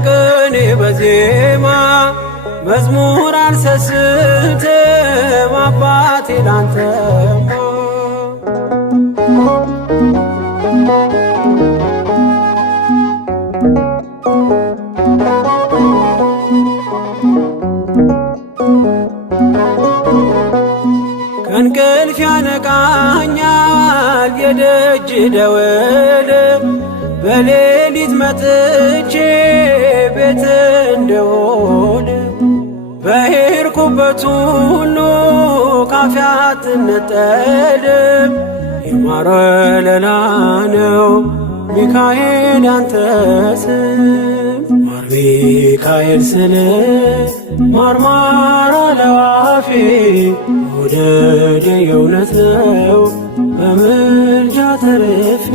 በቅኔ በዜማ መዝሙር አልሰስትም አባቴ ላንተማ። ከእንቅልፍ ያነቃኛል የደጅ ደወል በሌሊት መጥቼ ቤት እንደውል በሄድኩበት ሁሉ ካፌ አትነጠልም። የማር ወለላ ነው ሚካኤል ያንተ ስም ማር ሚካኤል ስል ማርማር አለው አፌ መውደድ የእውነት ነው በምልጃ ተርፌ